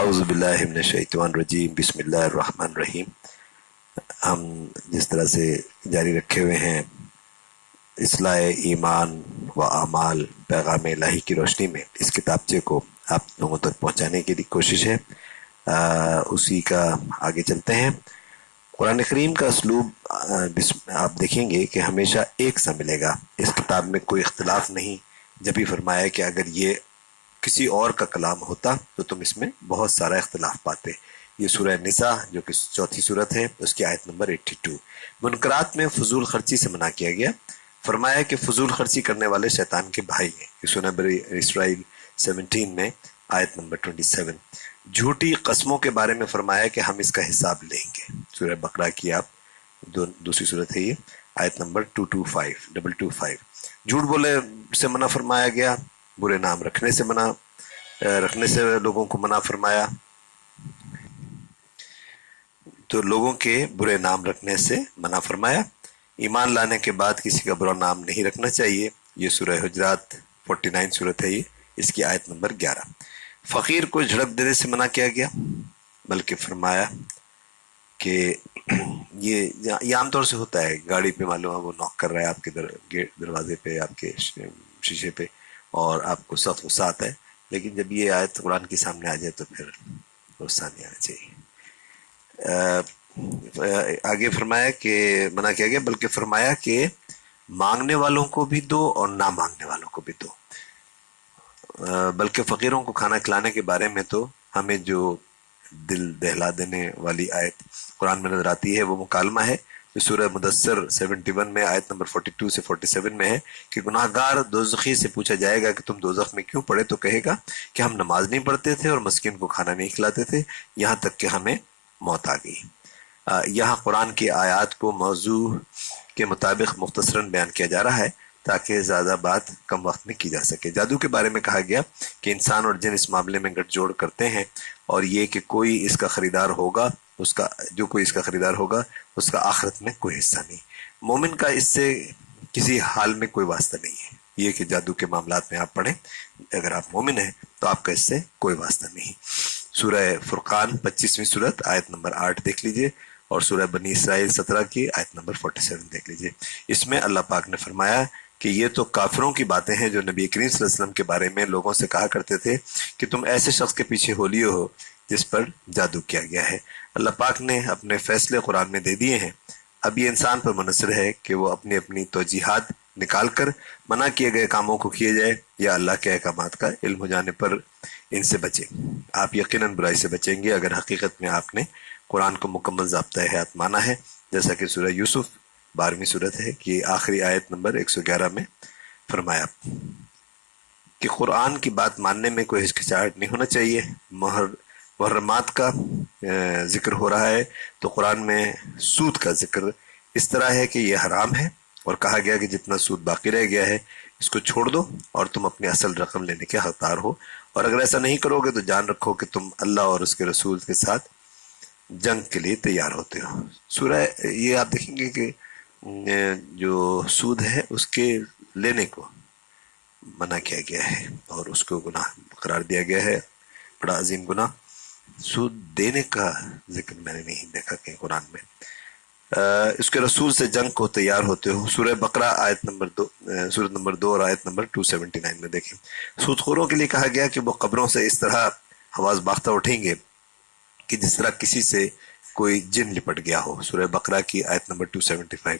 اعوذ باللہ من الشیطان الرجیم بسم اللہ الرحمن الرحیم۔ ہم جس طرح سے جاری رکھے ہوئے ہیں اصلاح ایمان و اعمال پیغام الہی کی روشنی میں، اس کتابچے کو آپ لوگوں تک پہنچانے کی کوشش ہے، اسی کا آگے چلتے ہیں۔ قرآن کریم کا اسلوب آپ دیکھیں گے کہ ہمیشہ ایک سا ملے گا، اس کتاب میں کوئی اختلاف نہیں۔ جب بھی فرمایا کہ اگر یہ کسی اور کا کلام ہوتا تو تم اس میں بہت سارا اختلاف پاتے۔ یہ سورہ نساء جو کہ چوتھی صورت ہے، اس کی آیت نمبر 82۔ منکرات میں فضول خرچی سے منع کیا گیا، فرمایا کہ فضول خرچی کرنے والے شیطان کے بھائی ہیں، یہ سورہ بنی اسرائیل 17 میں آیت نمبر 27۔ جھوٹی قسموں کے بارے میں فرمایا کہ ہم اس کا حساب لیں گے، سورہ بقرہ کی آپ دوسری صورت ہے، یہ آیت نمبر 225۔ جھوٹ بولے سے منع فرمایا گیا، برے نام رکھنے سے لوگوں کو منع فرمایا، تو لوگوں کے برے نام رکھنے سے منع فرمایا۔ ایمان لانے کے بعد کسی کا برا نام نہیں رکھنا چاہیے، یہ سورہ حجرات 49 صورت ہے، یہ اس کی آیت نمبر 11۔ فقیر کو جھڑک دینے سے منع کیا گیا، بلکہ فرمایا کہ یہ عام طور سے ہوتا ہے، گاڑی پہ معلوم ہے وہ نوک کر رہا ہے آپ کے دروازے پہ، آپ کے شیشے پہ، اور آپ کو سخت غصہ آتا ہے، لیکن جب یہ آیت قرآن کے سامنے آ جائے تو پھر غصہ نہیں آنا چاہیے۔ آگے فرمایا کہ منع کیا گیا، بلکہ فرمایا کہ مانگنے والوں کو بھی دو اور نہ مانگنے والوں کو بھی دو۔ بلکہ فقیروں کو کھانا کھلانے کے بارے میں تو ہمیں جو دل دہلا دینے والی آیت قرآن میں نظر آتی ہے وہ مکالمہ ہے، جو سورہ مدثر 71 میں آیت نمبر 42 سے 47 میں ہے کہ گناہ گار دوزخی سے پوچھا جائے گا کہ تم دوزخ میں کیوں پڑے، تو کہے گا کہ ہم نماز نہیں پڑھتے تھے اور مسکین کو کھانا نہیں کھلاتے تھے یہاں تک کہ ہمیں موت آ گئی۔ یہاں قرآن کی آیات کو موضوع کے مطابق مختصراً بیان کیا جا رہا ہے تاکہ زیادہ بات کم وقت میں کی جا سکے۔ جادو کے بارے میں کہا گیا کہ انسان اور جن اس معاملے میں گٹھ جوڑ کرتے ہیں، اور یہ کہ کوئی اس کا خریدار ہوگا، جو کوئی اس کا خریدار ہوگا اس کا آخرت میں کوئی حصہ نہیں۔ مومن کا اس سے کسی حال میں کوئی واسطہ نہیں ہے، یہ کہ جادو کے معاملات میں آپ پڑھیں، اگر آپ مومن ہیں تو آپ کا اس سے کوئی واسطہ نہیں۔ سورہ فرقان 25ویں صورت آیت نمبر 8 دیکھ لیجئے، اور سورہ بنی اسرائیل 17 کی آیت نمبر 47 دیکھ لیجئے۔ اس میں اللہ پاک نے فرمایا کہ یہ تو کافروں کی باتیں ہیں جو نبی کریم صلی اللہ علیہ وسلم کے بارے میں لوگوں سے کہا کرتے تھے کہ تم ایسے شخص کے پیچھے ہو لیے ہو جس پر جادو کیا گیا ہے۔ اللہ پاک نے اپنے فیصلے قرآن میں دے دیے ہیں، اب یہ انسان پر منحصر ہے کہ وہ اپنی اپنی توجیحات نکال کر منع کیے گئے کاموں کو کیے جائے یا اللہ کے احکامات کا علم ہو جانے پر ان سے بچے۔ آپ یقیناً برائی سے بچیں گے اگر حقیقت میں آپ نے قرآن کو مکمل ضابطۂ حیات مانا ہے، جیسا کہ سورہ یوسف 12ویں صورت ہے کہ آخری آیت نمبر 111 میں فرمایا کہ قرآن کی بات ماننے میں کوئی ہچکچاہٹ نہیں ہونا چاہیے۔ محرمات کا ذکر ہو رہا ہے تو قرآن میں سود کا ذکر اس طرح ہے کہ یہ حرام ہے، اور کہا گیا کہ جتنا سود باقی رہ گیا ہے اس کو چھوڑ دو اور تم اپنی اصل رقم لینے کے حقدار ہو، اور اگر ایسا نہیں کرو گے تو جان رکھو کہ تم اللہ اور اس کے رسول کے ساتھ جنگ کے لیے تیار ہوتے ہو۔ سورہ یہ آپ دیکھیں گے کہ جو سود ہے اس کے لینے کو منع کیا گیا ہے اور اس کو گناہ قرار دیا گیا ہے، بڑا عظیم گناہ۔ سود دینے کا ذکر میں نے نہیں دیکھا کہ قرآن میں۔ اس کے رسول سے جنگ کو تیار ہوتے ہو، سورہ بقرہ آیت نمبر 2 سورت نمبر 2 اور آیت نمبر 279 میں دیکھیں۔ سود خوروں کے لیے کہا گیا کہ وہ قبروں سے اس طرح حواس باختہ اٹھیں گے کہ جس طرح کسی سے کوئی جن لپٹ گیا ہو، سورہ بقرہ کی آیت نمبر 275۔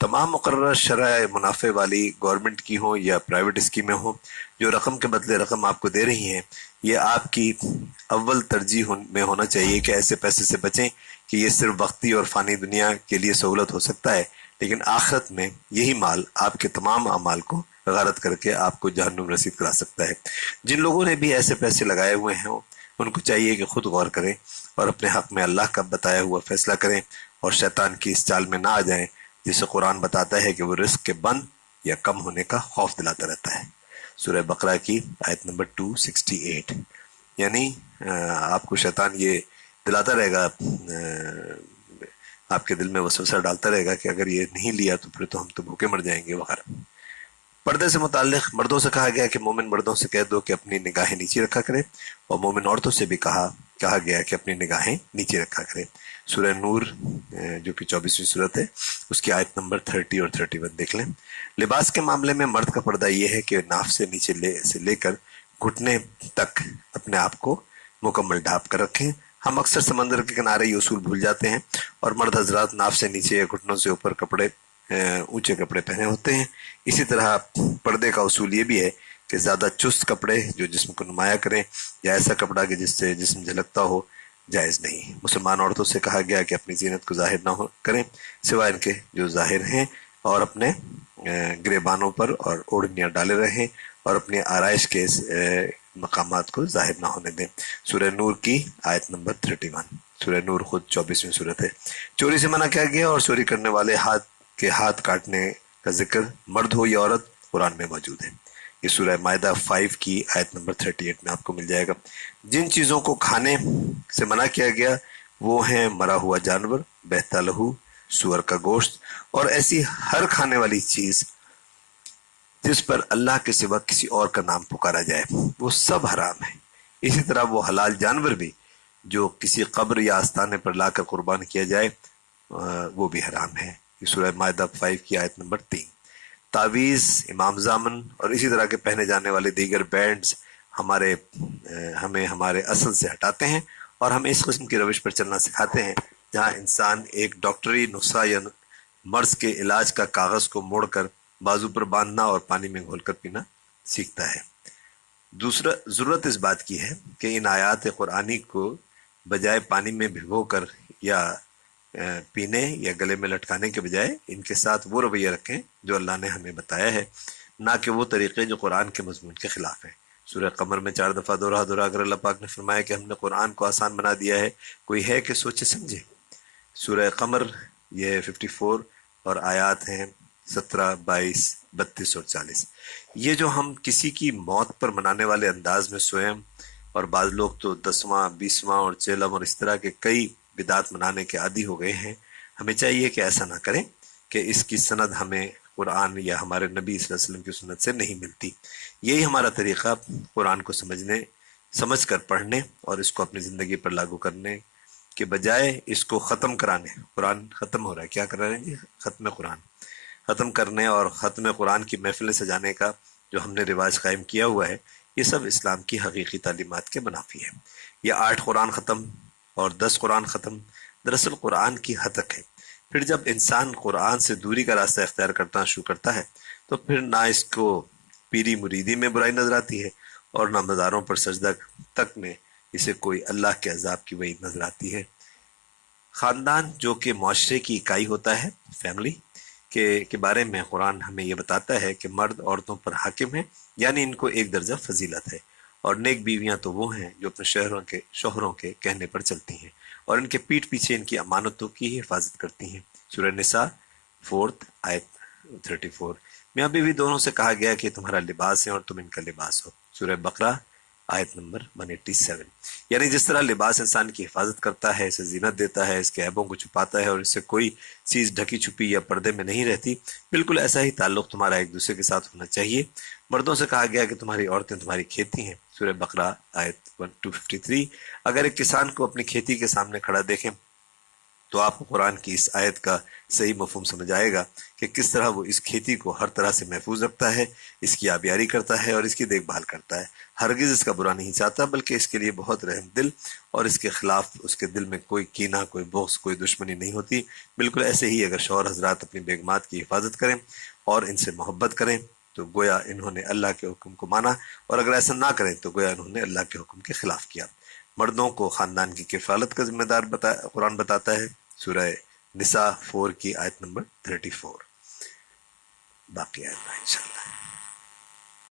تمام مقررہ شرح منافع والی گورنمنٹ کی ہوں یا پرائیویٹ اسکیمیں ہوں جو رقم کے بدلے رقم آپ کو دے رہی ہیں، یہ آپ کی اول ترجیح میں ہونا چاہیے کہ ایسے پیسے سے بچیں کہ یہ صرف وقتی اور فانی دنیا کے لیے سہولت ہو سکتا ہے، لیکن آخرت میں یہی مال آپ کے تمام اعمال کو غارت کر کے آپ کو جہنم رسید کرا سکتا ہے۔ جن لوگوں نے بھی ایسے پیسے لگائے ہوئے ہیں ان کو چاہیے کہ خود غور کریں اور اپنے حق میں اللہ کا بتایا ہوا فیصلہ کریں اور شیطان کی اس چال میں نہ آ جائیں جسے قرآن بتاتا ہے کہ وہ رزق کے بند یا کم ہونے کا خوف دلاتا رہتا ہے، سورہ بقرہ کی آیت نمبر 268۔ یعنی آپ کو شیطان یہ دلاتا رہے گا، آپ کے دل میں وسوسہ ڈالتا رہے گا کہ اگر یہ نہیں لیا تو پھر تو ہم تو بھوکے مر جائیں گے وغیرہ۔ پردے سے متعلق مردوں سے کہا گیا کہ مومن مردوں سے کہہ دو کہ اپنی نگاہیں نیچی رکھا کریں، اور مومن عورتوں سے بھی کہا کہا گیا کہ اپنی نگاہیں نیچے رکھا کریں۔ سورہ نور جو کہ 24ویں صورت ہے، اس کی آیت نمبر 30 اور 31 دیکھ لیں۔ لباس کے معاملے میں مرد کا پردہ یہ ہے کہ ناف سے نیچے لے کر گھٹنے تک اپنے آپ کو مکمل ڈھانپ کر رکھیں۔ ہم اکثر سمندر کے کنارے یہ اصول بھول جاتے ہیں، اور مرد حضرات ناف سے نیچے یا گھٹنوں سے اوپر کپڑے اونچے کپڑے پہنے ہوتے ہیں۔ اسی طرح پردے کا اصول یہ بھی ہے کہ زیادہ چست کپڑے جو جسم کو نمایاں کریں یا ایسا کپڑا کہ جس سے جسم جھلکتا ہو جائز نہیں۔ مسلمان عورتوں سے کہا گیا کہ اپنی زینت کو ظاہر نہ کریں سوائے ان کے جو ظاہر ہیں، اور اپنے گریبانوں پر اور اوڑھنیاں ڈالے رہیں، اور اپنی آرائش کے مقامات کو ظاہر نہ ہونے دیں۔ سورہ نور کی آیت نمبر 31۔ سورہ نور خود 24ویں صورت ہے۔ چوری سے منع کیا گیا، اور چوری کرنے والے ہاتھ کاٹنے کا ذکر مرد ہو یا عورت قرآن میں موجود ہے۔ یہ سورہ مائدہ 5 کی آیت نمبر 38 میں آپ کو مل جائے گا۔ جن چیزوں کو کھانے سے منع کیا گیا وہ ہیں مرا ہوا جانور، بہتا لہو، سور کا گوشت، اور ایسی ہر کھانے والی چیز جس پر اللہ کے سوا کسی اور کا نام پکارا جائے، وہ سب حرام ہے۔ اسی طرح وہ حلال جانور بھی جو کسی قبر یا آستانے پر لا کر قربان کیا جائے وہ بھی حرام ہے۔ یہ سورہ مائدہ 5 کی آیت نمبر 3۔ تعویذ، امام زامن اور اسی طرح کے پہنے جانے والے دیگر بینڈز ہمیں ہمارے اصل سے ہٹاتے ہیں، اور ہمیں اس قسم کی روش پر چلنا سکھاتے ہیں جہاں انسان ایک ڈاکٹری نسخہ یا مرض کے علاج کا کاغذ کو موڑ کر بازو پر باندھنا اور پانی میں گھول کر پینا سیکھتا ہے۔ دوسرا، ضرورت اس بات کی ہے کہ ان آیات قرآنی کو بجائے پانی میں بھگو کر یا پینے یا گلے میں لٹکانے کے بجائے ان کے ساتھ وہ رویہ رکھیں جو اللہ نے ہمیں بتایا ہے، نہ کہ وہ طریقے جو قرآن کے مضمون کے خلاف ہیں۔ سورہ قمر میں 4 دفعہ دوہرا کر اللہ پاک نے فرمایا کہ ہم نے قرآن کو آسان بنا دیا ہے، کوئی ہے کہ سوچے سمجھے۔ سورہ قمر یہ 54 اور آیات ہیں 17، 22، 32 اور 40۔ یہ جو ہم کسی کی موت پر منانے والے انداز میں سوئم، اور بعض لوگ تو 10واں، 20واں اور چیلم اور اس طرح کے کئی بدعات منانے کے عادی ہو گئے ہیں، ہمیں چاہیے کہ ایسا نہ کریں کہ اس کی سند ہمیں قرآن یا ہمارے نبی صلی اللہ علیہ وسلم کی سنت سے نہیں ملتی۔ یہی ہمارا طریقہ قرآن کو سمجھ کر پڑھنے اور اس کو اپنی زندگی پر لاگو کرنے کے بجائے اس کو ختم کرانے۔ قرآن ختم ہو رہا ہے، کیا کر رہے ہیں جی؟ ختم قرآن ختم کرنے اور ختم قرآن کی محفلیں سجانے کا جو ہم نے رواج قائم کیا ہوا ہے، یہ سب اسلام کی حقیقی تعلیمات کے منافی ہے۔ یہ 8 قرآن ختم اور 10 قرآن ختم دراصل قرآن کی ہتک ہے۔ پھر جب انسان قرآن سے دوری کا راستہ اختیار کرنا شروع کرتا ہے تو پھر نہ اس کو پیری مریدی میں برائی نظر آتی ہے، اور نہ مزاروں پر سجدہ تک میں اسے کوئی اللہ کے عذاب کی وعید نظر آتی ہے۔ خاندان جو کہ معاشرے کی اکائی ہوتا ہے، فیملی کے بارے میں قرآن ہمیں یہ بتاتا ہے کہ مرد عورتوں پر حاکم ہیں، یعنی ان کو ایک درجہ فضیلت ہے، اور نیک بیویاں تو وہ ہیں جو اپنے شوہروں کے کہنے پر چلتی ہیں اور ان کے پیٹھ پیچھے ان کی امانتوں کی حفاظت کرتی ہیں۔ سورہ نساء 4 آیت 34۔ میاں بیوی دونوں سے کہا گیا کہ تمہارا لباس ہے اور تم ان کا لباس ہو۔ سورہ بقرہ آیت نمبر 187۔ یعنی جس طرح لباس انسان کی حفاظت کرتا ہے، اسے زینت دیتا ہے، اس کے عیبوں کو چھپاتا ہے اور اس سے کوئی چیز ڈھکی چھپی یا پردے میں نہیں رہتی، بالکل ایسا ہی تعلق تمہارا ایک دوسرے کے ساتھ ہونا چاہیے۔ مردوں سے کہا گیا کہ تمہاری عورتیں تمہاری کھیتی ہیں۔ سورہ بقرہ آیت 253۔ اگر ایک کسان کو اپنی کھیتی کے سامنے کھڑا دیکھیں تو آپ کو قرآن کی اس آیت کا صحیح مفہوم سمجھ آئے گا کہ کس طرح وہ اس کھیتی کو ہر طرح سے محفوظ رکھتا ہے، اس کی آبیاری کرتا ہے اور اس کی دیکھ بھال کرتا ہے، ہرگز اس کا برا نہیں چاہتا، بلکہ اس کے لیے بہت رحم دل اور اس کے خلاف اس کے دل میں کوئی کینہ، کوئی بغض، کوئی دشمنی نہیں ہوتی۔ بالکل ایسے ہی اگر شوہر حضرات اپنی بیگمات کی حفاظت کریں اور ان سے محبت کریں تو گویا انہوں نے اللہ کے حکم کو مانا، اور اگر ایسا نہ کریں تو گویا انہوں نے اللہ کے حکم کے خلاف کیا۔ مردوں کو خاندان کی کفالت کا ذمہ دار قرآن بتاتا ہے۔ سورہ نساء 4 کی آیت نمبر 34۔ باقی آیت انشاءاللہ